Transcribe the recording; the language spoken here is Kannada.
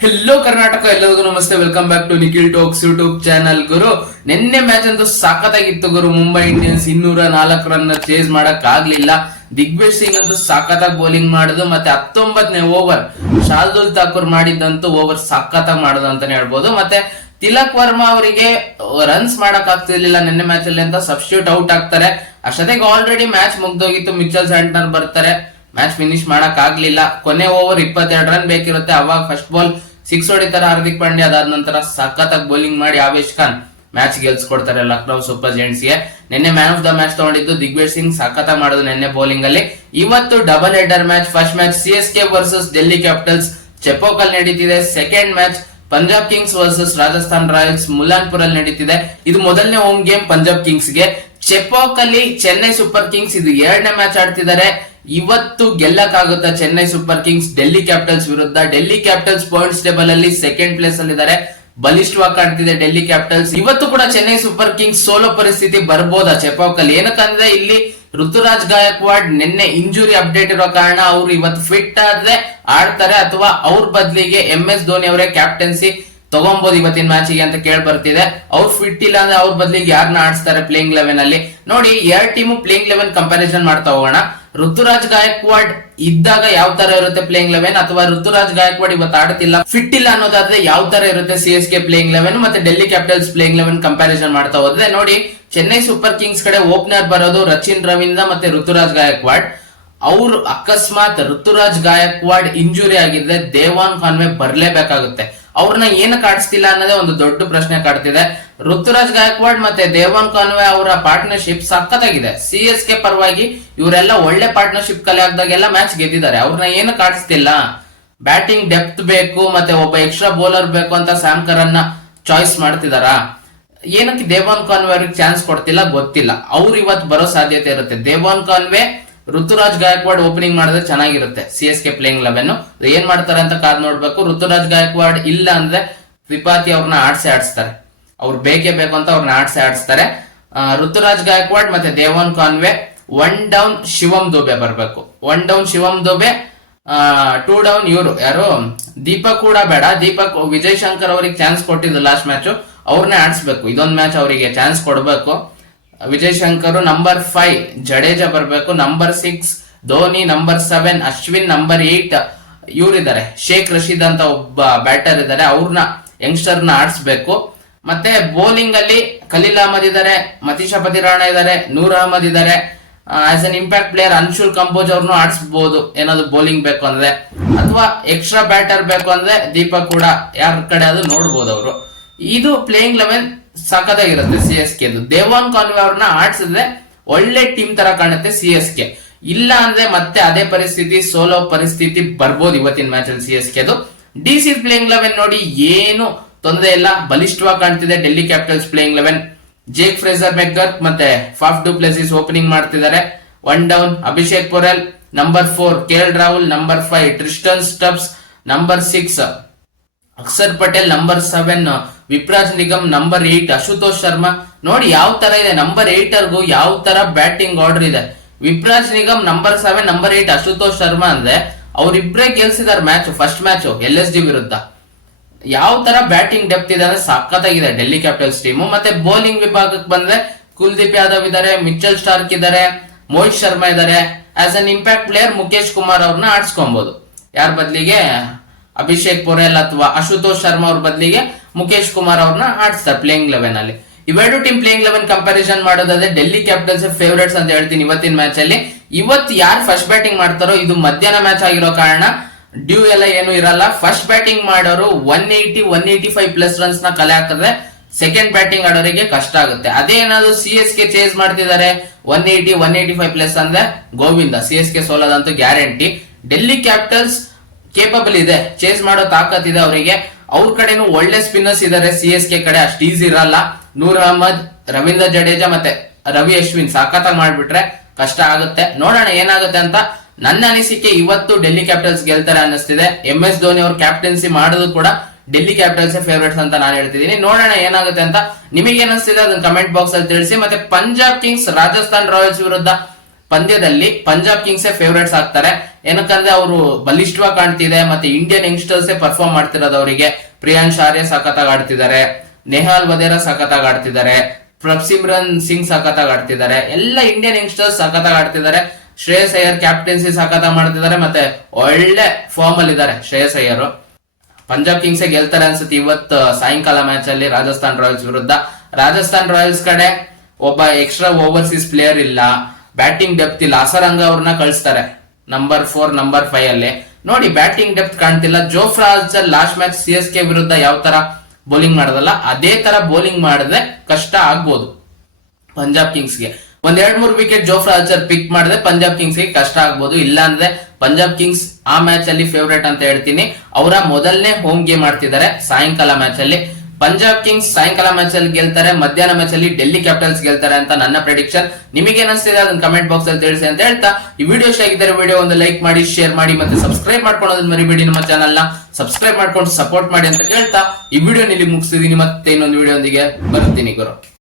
ಹೆಲ್ಲೋ ಕರ್ನಾಟಕ, ಎಲ್ಲರಿಗೂ ನಮಸ್ತೆ. Welcome back to Nikhil Talks YouTube channel. ಗುರು, ನಿನ್ನೆ ಮ್ಯಾಚ್ ಅಂತೂ ಸಾಕತ್ತಾಗಿತ್ತು ಗುರು. ಮುಂಬೈ ಇಂಡಿಯನ್ಸ್ 204 ರನ್ ಚೇಸ್ ಮಾಡಕ್ ಆಗ್ಲಿಲ್ಲ. ದಿಗ್ವಿಜಯ್ ಸಿಂಗ್ ಅಂತೂ ಸಾಕತ್ತಾಗಿ ಬೌಲಿಂಗ್ ಮಾಡುದು. ಮತ್ತೆ 19ನೇ ಓವರ್ ಶಾರ್ದುಲ್ ಠಾಕೂರ್ ಮಾಡಿದ್ದಂತೂ ಓವರ್ ಸಾಕತ್ತಾಗಿ ಮಾಡುದು ಅಂತಾನೆ ಹೇಳ್ಬೋದು. ಮತ್ತೆ ತಿಲಕ್ ವರ್ಮಾ ಅವರಿಗೆ ರನ್ಸ್ ಮಾಡಕ್ ಆಗ್ತಿರ್ಲಿಲ್ಲ ನಿನ್ನೆ ಮ್ಯಾಚ್ ಅಲ್ಲಿ ಅಂತ ಸಬ್ಸ್ಟಿಟ್ಯೂಟ್ ಔಟ್ ಆಗ್ತಾರೆ. ಅಷ್ಟೊತ್ತಿಗೆ ಆಲ್ರೆಡಿ ಮ್ಯಾಚ್ ಮುಗ್ದೋಗಿತ್ತು. ಮಿಚೆಲ್ ಸ್ಯಾಂಟ್ನರ್ ಬರ್ತಾರೆ, ಮ್ಯಾಚ್ ಫಿನಿಶ್ ಮಾಡಕ್ ಆಗ್ಲಿಲ್ಲ. ಕೊನೆ ಓವರ್ 22 ರನ್ ಬೇಕಿರುತ್ತೆ. ಅವಾಗ ಫಸ್ಟ್ ಬಾಲ್ 6 ಹೊಡಿತಾರೆ ಹಾರ್ದಿಕ್ ಪಾಂಡ್ಯ. ಅದಾದ ನಂತರ ಸಖತ್ತಾಗಿ ಬೌಲಿಂಗ್ ಮಾಡಿ ಆವೇಶ್ ಖಾನ್ ಮ್ಯಾಚ್ ಗೆಲ್ಸ್ಕೊಡ್ತಾರೆ ಲಕ್ನೋ ಸೂಪರ್ ಜೈಂಟ್ಸ್ ಗೆ. ನಿನ್ನೆ ಮ್ಯಾನ್ ಆಫ್ ದ ಮ್ಯಾಚ್ ತಗೊಂಡಿದ್ದು ದಿಗ್ವಿಜಯ್ ಸಿಂಗ್. ಸಖತ್ತಾಗಿ ಮಾಡೋದು ನಿನ್ನೆ ಬೌಲಿಂಗ್ ಅಲ್ಲಿ. ಇವತ್ತು double header match. First match CSK versus Delhi Capitals ಚೆಪೋಕಲ್ ನಡೀತಿದೆ. Second match Punjab Kings versus Rajasthan Royals Mullanpur ಅಲ್ಲಿ ನಡೀತಿದೆ. ಇದು ಮೊದಲನೇ ಹೋಮ್ ಗೇಮ್ ಪಂಜಾಬ್ ಕಿಂಗ್ಸ್ ಗೆ. ಚೆಪೋಕ್ ಅಲ್ಲಿ ಚೆನ್ನೈ ಸೂಪರ್ ಕಿಂಗ್ಸ್ ಇದು 2ನೇ ಮ್ಯಾಚ್ ಆಡ್ತಿದ್ದಾರೆ. ಇವತ್ತು ಗೆಲ್ಲಕ್ಕಾಗುತ್ತಾ Chennai Super Kings Delhi Capitals ವಿರುದ್ಧ? ಡೆಲ್ಲಿ ಕ್ಯಾಪಿಟಲ್ಸ್ ಪಾಯಿಂಟ್ಸ್ ಟೇಬಲ್ ಅಲ್ಲಿ ಸೆಕೆಂಡ್ ಪ್ಲೇಸ್ ಅಲ್ಲಿ ಇದ್ದಾರೆ. ಬಲಿಷ್ಠವಾಗಿ ಕಾಣ್ತಿದೆ ಡೆಲ್ಲಿ ಕ್ಯಾಪಿಟಲ್ಸ್. ಇವತ್ತು ಕೂಡ ಚೆನ್ನೈ ಸೂಪರ್ ಕಿಂಗ್ಸ್ ಸೋಲೋ ಪರಿಸ್ಥಿತಿ ಬರ್ಬೋದಾ ಚೆಪೋಕ್ ಅಲ್ಲಿ? ಏನಕ್ಕಂದ್ರೆ ಇಲ್ಲಿ ಋತುರಾಜ್ ಗಾಯಕ್ವಾಡ್ ನಿನ್ನೆ ಇಂಜುರಿ ಅಪ್ಡೇಟ್ ಇರೋ ಕಾರಣ ಅವ್ರು ಇವತ್ತು ಫಿಟ್ ಆದ್ರೆ ಆಡ್ತಾರೆ, ಅಥವಾ ಅವ್ರ ಬದಲಿಗೆ MS ಧೋನಿ ಅವರೇ ಕ್ಯಾಪ್ಟನ್ಸಿ ತಗೊಂಬೋದು ಇವತ್ತಿನ ಮ್ಯಾಚಿಗೆ ಅಂತ ಕೇಳಿ ಬರ್ತಿದೆ. ಅವ್ರು ಫಿಟ್ ಇಲ್ಲ ಅಂದ್ರೆ ಅವ್ರ ಬದಲಿಗೆ ಯಾರನ್ನ ಆಡಿಸ್ತಾರೆ ಪ್ಲೇಯಿಂಗ್ 11 ಅಲ್ಲಿ? ನೋಡಿ, 2 ಟೀಮು ಪ್ಲೇಯಿಂಗ್ 11 ಕಂಪ್ಯಾರಿಸನ್ ಮಾಡ್ತಾ ಹೋಗೋಣ. ಋತುರಾಜ್ ಗಾಯಕ್ವಾಡ್ ಇದ್ದಾಗ ಯಾವ ತರ ಇರುತ್ತೆ ಪ್ಲೇಯಿಂಗ್ 11, ಅಥವಾ ಋತುರಾಜ್ ಗಾಯಕ್ವಾಡ್ ಇವತ್ತು ಆಡ್ತಿಲ್ಲ, ಫಿಟ್ ಇಲ್ಲ ಅನ್ನೋದಾದ್ರೆ ಯಾವ ತರ ಇರುತ್ತೆ CSK ಪ್ಲೇಯಿಂಗ್ 11 ಮತ್ತೆ ಡೆಲ್ಲಿ ಕ್ಯಾಪಿಟಲ್ಸ್ ಪ್ಲೇಯಿಂಗ್ 11 ಕಂಪ್ಯಾರಿಸನ್ ಮಾಡ್ತಾ ಹೋದ್ರೆ, ನೋಡಿ ಚೆನ್ನೈ ಸೂಪರ್ ಕಿಂಗ್ಸ್ ಕಡೆ ಓಪನರ್ ಬರೋದು ರಚಿನ್ ರವೀಂದ್ರ ಮತ್ತೆ ಋತುರಾಜ್ ಗಾಯಕ್ವಾಡ್. ಅವ್ರು ಅಕಸ್ಮಾತ್ ಋತುರಾಜ್ ಗಾಯಕ್ವಾಡ್ ಇಂಜುರಿ ಆಗಿದ್ರೆ ದೇವಾನ್ ಕಾನ್ವೆ ಬರ್ಲೇಬೇಕಾಗುತ್ತೆ. ಅವ್ರನ್ನ ಏನಕ್ಕೆ ಆಡಿಸ್ತಿಲ್ಲ ಅನ್ನೋದೇ ಒಂದು ದೊಡ್ಡ ಪ್ರಶ್ನೆ ಕಾಡ್ತಿದೆ. ಋತುರಾಜ್ ಗಾಯಕ್ವಾಡ್ ಮತ್ತೆ ದೇವಾನ್ ಕಾನ್ವೆ ಅವರ ಪಾರ್ಟ್ನರ್ಶಿಪ್ ಸಖತ್ತಾಗಿದೆ. CSK ಪರವಾಗಿ ಇವರೆಲ್ಲ ಒಳ್ಳೆ ಪಾರ್ಟ್ನರ್ಶಿಪ್ ಕಲೆ ಆಗ್ದಾಗೆಲ್ಲ ಮ್ಯಾಚ್ ಗೆದ್ದಿದ್ದಾರೆ. ಅವ್ರನ್ನ ಏನಕ್ಕೆ ಆಡಿಸ್ತಿಲ್ಲ? ಬ್ಯಾಟಿಂಗ್ ಡೆಪ್ತ್ ಬೇಕು, ಮತ್ತೆ ಒಬ್ಬ ಎಕ್ಸ್ಟ್ರಾ ಬೌಲರ್ ಬೇಕು ಅಂತ ಸ್ಯಾಮ್ ಕರನ್ನ ಚಾಯ್ಸ್ ಮಾಡ್ತಿದಾರ. ಏನಕ್ಕೆ ದೇವಾನ್ ಕಾನ್ವೆ ಅವ್ರಿಗೆ ಚಾನ್ಸ್ ಕೊಡ್ತಿಲ್ಲ ಗೊತ್ತಿಲ್ಲ. ಅವ್ರು ಇವತ್ತು ಬರೋ ಸಾಧ್ಯತೆ ಇರುತ್ತೆ. ದೇವಾನ್ ಕಾನ್ವೆ ಋತುರಾಜ್ ಗಾಯಕ್ವಾಡ್ ಓಪನಿಂಗ್ ಮಾಡಿದ್ರೆ ಚೆನ್ನಾಗಿರುತ್ತೆ CSK ಪ್ಲೇಯಿಂಗ್ 11. ಏನ್ ಮಾಡ್ತಾರೆ ಅಂತ ಕಾದ್ ನೋಡ್ಬೇಕು. ಋತುರಾಜ್ ಗಾಯಕ್ವಾಡ್ ಇಲ್ಲ ಅಂದ್ರೆ ತ್ರಿಪಾಠಿ ಅವ್ರನ್ನ ಆಡಿಸ್ತಾರೆ. ಅವ್ರು ಬೇಕೇ ಬೇಕು ಅಂತ ಅವ್ರನ್ನ ಆಡಿಸ್ತಾರೆ. ಋತುರಾಜ್ ಗಾಯಕ್ವಾಡ್ ಮತ್ತೆ ದೇವಾನ್ ಕಾನ್ವೆ. 1 ಡೌನ್ ಶಿವಮ್ ದುಬೆ ಬರ್ಬೇಕು. 1 ಡೌನ್ ಶಿವಮ್ ದುಬೆ, 2 ಡೌನ್ ಇವರು ಯಾರು ದೀಪಕ್ ಕೂಡ ಬೇಡ. ದೀಪಕ್ ವಿಜಯ್ ಶಂಕರ್ ಅವ್ರಿಗೆ ಚಾನ್ಸ್ ಕೊಟ್ಟಿದ್ದು ಲಾಸ್ಟ್ ಮ್ಯಾಚ್, ಅವ್ರನ್ನೇ ಆಡಿಸ್ಬೇಕು. ಇದೊಂದು ಮ್ಯಾಚ್ ಅವರಿಗೆ ಚಾನ್ಸ್ ಕೊಡ್ಬೇಕು. ವಿಜಯ್ ಶಂಕರ್. ನಂಬರ್ 5 ಜಡೇಜಾ ಬರ್ಬೇಕು. Number 6 Dhoni. Number 7 Ashwin. Number 8 ಇವರಿದ್ದಾರೆ ಶೇಖ್ ರಶೀದ್ ಅಂತ ಒಬ್ಬ ಬ್ಯಾಟರ್ ಇದ್ದಾರೆ. ಅವ್ರನ್ನ ಯಂಗ್ಸ್ಟರ್ ನ ಆಡಿಸ್ಬೇಕು. ಮತ್ತೆ ಬೌಲಿಂಗ್ ಅಲ್ಲಿ ಖಲೀಲ್ ಅಹಮದ್ ಇದ್ದಾರೆ, ಮತೀಶಾ ಪತಿರಾಣ ಇದ್ದಾರೆ, ನೂರ್ ಅಹಮದ್ ಇದ್ದಾರೆ. As an impact player Anshul Kamboj ಅವ್ರನ್ನು ಆಡಿಸಬಹುದು ಏನಾದ್ರು ಬೌಲಿಂಗ್ ಬೇಕು ಅಂದ್ರೆ, ಅಥವಾ ಎಕ್ಸ್ಟ್ರಾ ಬ್ಯಾಟರ್ ಬೇಕು ಅಂದ್ರೆ ದೀಪಕ್ ಕೂಡ ಯಾರ ಕಡೆ ಅದು ನೋಡ್ಬೋದು ಅವರು. ಇದು ಪ್ಲೇಯಿಂಗ್ 11 ಸಖತ್ತಾಗಿರುತ್ತೆ CSK. ದೇವಾನ್ ಕಾನ್ವೆ ಅವ್ರನ್ನ ಆಡ್ಸಿದ್ರೆ ಒಳ್ಳೆ ಟೀಮ್ ತರ ಕಾಣುತ್ತೆ CSK. ಇಲ್ಲ ಅಂದ್ರೆ ಮತ್ತೆ ಅದೇ ಪರಿಸ್ಥಿತಿ, ಸೋಲೋ ಪರಿಸ್ಥಿತಿ ಬರ್ಬೋದು ಇವತ್ತಿನ ಮ್ಯಾಚ್ ಅಲ್ಲಿ CSK. DC ಪ್ಲೇಯಿಂಗ್ 11 ನೋಡಿ ಏನು ತೊಂದರೆ ಇಲ್ಲ, ಬಲಿಷ್ಠವಾಗಿ ಕಾಣ್ತಿದೆ Delhi Capitals playing 11. Jake Fraser McGurk ಮತ್ತೆ ಫಾಫ್ ಡು ಪ್ಲೆಸಿಸ್ ಓಪನಿಂಗ್ ಮಾಡ್ತಿದ್ದಾರೆ. 1 down Abhishek Porel. Number 4 KL Rahul. Number 5 Tristan Stubbs. Number 6 Axar Patel. Number 7 Vipraj Nigam. Number 8 Ashutosh Sharma. ನೋಡಿ ಯಾವ ತರ ಇದೆ. ನಂಬರ್ 8 ಯಾವ ತರ ಬ್ಯಾಟಿಂಗ್ ಆರ್ಡರ್ ಇದೆ. ವಿಪ್ರಾಜ್ ನಿಗಮ್ ನಂಬರ್ 7, ನಂಬರ್ 8 ಅಶುತೋಷ್ ಶರ್ಮಾ ಅಂದ್ರೆ ಅವ್ರಿಬ್ರೇ ಗೆಲ್ಸಿದಾರೆ ಮ್ಯಾಚ್. ಫಸ್ಟ್ ಮ್ಯಾಚ್ LSG ವಿರುದ್ಧ. ಯಾವ ತರ ಬ್ಯಾಟಿಂಗ್ ಡೆಪ್ತ್ ಇದೆ ಅಂದ್ರೆ ಸಖತ್ತಾಗಿದೆ ಡೆಲ್ಲಿ ಕ್ಯಾಪಿಟಲ್ಸ್ ಟೀಮು. ಮತ್ತೆ ಬೌಲಿಂಗ್ ವಿಭಾಗಕ್ಕೆ ಬಂದ್ರೆ ಕುಲ್ದೀಪ್ ಯಾದವ್ ಇದಾರೆ, ಮಿಚೆಲ್ ಸ್ಟಾರ್ಕ್ ಇದಾರೆ, ಮೋಹಿತ್ ಶರ್ಮಾ ಇದಾರೆ. As an impact player Mukesh Kumar ಅವ್ರನ್ನ ಆಡ್ಸ್ಕೊಬಹುದು. ಯಾರ ಬದಲಿಗೆ ಅಭಿಷೇಕ್ ಪೊರೆಲ್ ಅಥವಾ ಅಶುತೋಷ್ ಶರ್ಮಾ ಅವ್ರ ಬದಲಿಗೆ ಮುಖೇಶ್ ಕುಮಾರ್ ಅವ್ರನ್ನ ಆಡಿಸ್ತಾರೆ ಪ್ಲೇಯಿಂಗ್ 11 ಅಲ್ಲಿ. ಇವೆರಡು ಟೀಮ್ ಪ್ಲೇಯಿಂಗ್ 11 ಕಂಪ್ಯಾರಿಸನ್ ಮಾಡೋದಾದ್ರೆ ಡೆಲ್ಲಿ ಕ್ಯಾಪಿಟಲ್ಸ್ ಫೇವರೇಟ್ಸ್ ಅಂತ ಹೇಳ್ತೀನಿ ಇವತ್ತಿನ ಮ್ಯಾಚ್ ಅಲ್ಲಿ. ಇವತ್ತು ಯಾರು ಫಸ್ಟ್ ಬ್ಯಾಟಿಂಗ್ ಮಾಡ್ತಾರೋ, ಇದು ಮಧ್ಯಾಹ್ನ ಮ್ಯಾಚ್ ಆಗಿರೋ ಕಾರಣ ಡ್ಯೂ ಎಲ್ಲ ಏನು ಇರಲ್ಲ. ಫಸ್ಟ್ ಬ್ಯಾಟಿಂಗ್ ಮಾಡೋರು 180-185 ಪ್ಲಸ್ ರನ್ಸ್ ನ ಕಲೆ ಹಾಕಿದ್ರೆ ಸೆಕೆಂಡ್ ಬ್ಯಾಟಿಂಗ್ ಆಡೋರಿಗೆ ಕಷ್ಟ ಆಗುತ್ತೆ. ಅದೇ ಏನಾದ್ರು CSK ಚೇಸ್ ಮಾಡ್ತಿದ್ದಾರೆ 180-185 ಪ್ಲಸ್ ಅಂದ್ರೆ ಗೋವಿಂದ, CSK ಸೋಲೋದಂತೂ ಗ್ಯಾರಂಟಿ. ಡೆಲ್ಲಿ ಕ್ಯಾಪಿಟಲ್ಸ್ ಕೇಪಬಲ್ ಇದೆ, ಚೇಸ್ ಮಾಡೋ ತಾಕತ್ ಇದೆ ಅವರಿಗೆ. ಅವ್ರ ಕಡೆನೂ ಒಳ್ಳೆ ಸ್ಪಿನ್ನರ್ಸ್ ಇದಾರೆ. CSK ಕಡೆ ಅಷ್ಟು ಈಸಿ ಇರಲ್ಲ. ನೂರ್ ಅಹಮದ್, ರವೀಂದ್ರ ಜಡೇಜಾ ಮತ್ತೆ ರವಿ ಅಶ್ವಿನ್ ಸಖತ್ತಾಗಿ ಮಾಡ್ಬಿಟ್ರೆ ಕಷ್ಟ ಆಗುತ್ತೆ. ನೋಡೋಣ ಏನಾಗುತ್ತೆ ಅಂತ. ನನ್ನ ಅನಿಸಿಕೆ ಇವತ್ತು ಡೆಲ್ಲಿ ಕ್ಯಾಪಿಟಲ್ಸ್ ಗೆಲ್ತಾರೆ ಅನ್ನಿಸ್ತಿದೆ. MS ಧೋನಿ ಅವ್ರ ಕ್ಯಾಪ್ಟನ್ಸಿ ಮಾಡೋದು ಕೂಡ ಡೆಲ್ಲಿ ಕ್ಯಾಪಿಟಲ್ಸ್ ಫೇವರೇಟ್ಸ್ ಅಂತ ನಾನು ಹೇಳ್ತಿದ್ದೀನಿ. ನೋಡೋಣ ಏನಾಗುತ್ತೆ ಅಂತ. ನಿಮಗೆ ಏನಿಸ್ತಿದೆ ಅದನ್ನ ಕಮೆಂಟ್ ಬಾಕ್ಸ್ ಅಲ್ಲಿ ತಿಳಿಸಿ. ಮತ್ತೆ ಪಂಜಾಬ್ ಕಿಂಗ್ಸ್ ರಾಜಸ್ಥಾನ್ ರಾಯಲ್ಸ್ ವಿರುದ್ಧ ಪಂದ್ಯದಲ್ಲಿ ಪಂಜಾಬ್ ಕಿಂಗ್ಸ್ ಫೇವರೇಟ್ಸ್ ಆಗ್ತಾರೆ. ಏನಕ್ಕಂದ್ರೆ ಅವರು ಬಲಿಷ್ಠವಾಗಿ ಕಾಣ್ತಿದೆ, ಮತ್ತೆ ಇಂಡಿಯನ್ ಯಂಗ್ಸ್ಟರ್ಸ್ ಪರ್ಫಾರ್ಮ್ ಮಾಡ್ತಿರೋದು ಅವರಿಗೆ. ಪ್ರಿಯಾಂಶ್ ಆರ್ಯ ಸಖತ್ತಾಗಿ ಆಡ್ತಿದ್ದಾರೆ, ನೆಹಾಲ್ ವಧೇರಾ ಸಖತ್ತಾಗಿ ಆಡ್ತಿದ್ದಾರೆ, ಪ್ರಭ್ಸಿಮ್ರನ್ ಸಿಂಗ್ ಸಖತ್ತಾಗಿ ಆಡ್ತಿದ್ದಾರೆ. ಎಲ್ಲ ಇಂಡಿಯನ್ ಯಂಗ್ಸ್ಟರ್ಸ್ ಸಖತ್ತಾಗಿ ಆಡ್ತಿದ್ದಾರೆ. ಶ್ರೇಯಸ್ ಅಯ್ಯರ್ ಕ್ಯಾಪ್ಟನ್ಸಿ ಸಖತ್ತಾಗಿ ಮಾಡ್ತಿದ್ದಾರೆ, ಮತ್ತೆ ಒಳ್ಳೆ ಫಾರ್ಮ್ ಅಲ್ಲಿ ಇದ್ದಾರೆ ಶ್ರೇಯಸ್ ಅಯ್ಯರ್. ಪಂಜಾಬ್ ಕಿಂಗ್ಸ್ ಗೆಲ್ತಾರೆ ಅನ್ಸುತ್ತೆ ಇವತ್ತು ಸಾಯಂಕಾಲ ಮ್ಯಾಚ್ ಅಲ್ಲಿ ರಾಜಸ್ಥಾನ್ ರಾಯಲ್ಸ್ ವಿರುದ್ಧ. ರಾಜಸ್ಥಾನ್ ರಾಯಲ್ಸ್ ಕಡೆ ಒಬ್ಬ ಎಕ್ಸ್ಟ್ರಾ ಓವರ್ಸೀಸ್ ಪ್ಲೇಯರ್ ಇಲ್ಲ, ಬ್ಯಾಟಿಂಗ್ ಡೆಪ್ತ್ ಇಲ್ಲ. ಅಸರಂಗ ಅವ್ರನ್ನ ಕಳಿಸ್ತಾರೆ ನಂಬರ್ 4 ನಂಬರ್ 5 ಅಲ್ಲಿ. ನೋಡಿ ಬ್ಯಾಟಿಂಗ್ ಡೆಪ್ತ್ ಕಾಣ್ತಿಲ್ಲ. Jofra Archer last match CSK ವಿರುದ್ಧ ಯಾವ ತರ ಬೌಲಿಂಗ್ ಮಾಡದಲ್ಲ ಅದೇ ತರ ಬೌಲಿಂಗ್ ಮಾಡಿದ್ರೆ ಕಷ್ಟ ಆಗ್ಬೋದು ಪಂಜಾಬ್ ಕಿಂಗ್ಸ್ಗೆ. 1-2-3 ವಿಕೆಟ್ ಜೋಫ್ರಾ ಆರ್ಚರ್ ಪಿಕ್ ಮಾಡಿದ್ರೆ ಪಂಜಾಬ್ ಕಿಂಗ್ಸ್ ಗೆ ಕಷ್ಟ ಆಗ್ಬೋದು. ಇಲ್ಲ ಅಂದ್ರೆ ಪಂಜಾಬ್ ಕಿಂಗ್ಸ್ ಆ ಮ್ಯಾಚ್ ಅಲ್ಲಿ ಫೇವರೇಟ್ ಅಂತ ಹೇಳ್ತೀನಿ. ಅವರ ಮೊದಲನೇ ಹೋಮ್ ಗೇಮ್ ಆಡ್ತಿದ್ದಾರೆ ಸಾಯಂಕಾಲ ಮ್ಯಾಚ್ ಅಲ್ಲಿ. ಪಂಜಾಬ್ ಕಿಂಗ್ಸ್ ಸಾಯಂಕಾಲ ಮ್ಯಾಚ್ ಅಲ್ಲಿ ಗೆಲ್ತಾರೆ, ಮಧ್ಯಾಹ್ನ ಮ್ಯಾಚ್ ಅಲ್ಲಿ ಡೆಲ್ಲಿ ಕ್ಯಾಪಿಟಲ್ಸ್ ಗೆಲ್ತಾರೆ ಅಂತ ನನ್ನ ಪ್ರೆಡಿಕ್ಷನ್. ನಿಮಗೆ ಏನಿಸ್ತಿದೆ ಅದನ್ನ ಕಮೆಂಟ್ ಬಾಕ್ಸ್ ಅಲ್ಲಿ ತಿಳಿಸಿ ಅಂತ ಹೇಳ್ತಾ, ಈ ವಿಡಿಯೋ ಇಷ್ಟ ಆಗಿದ್ದರೆ ವಿಡಿಯೋ ಒಂದು ಲೈಕ್ ಮಾಡಿ, ಶೇರ್ ಮಾಡಿ, ಮತ್ತೆ ಸಬ್ಸ್ಕ್ರೈಬ್ ಮಾಡ್ಕೊಳ್ಳೋದನ್ನ ಮರಿಬೇಡಿ. ನಮ್ಮ ಚಾನಲ್ ನ ಸಬ್ಸ್ಕ್ರೈಬ್ ಮಾಡ್ಕೊಂಡು ಸಪೋರ್ಟ್ ಮಾಡಿ ಅಂತ ಹೇಳ್ತಾ ಈ ವಿಡಿಯೋ ಇಲ್ಲಿ ಮುಗಿಸ್ತಿದೀನಿ. ಮತ್ತೆ ಇನ್ನೊಂದು ವಿಡಿಯೋ ಒಂದಿಗೆ ಬರ್ತೀನಿ ಗುರು.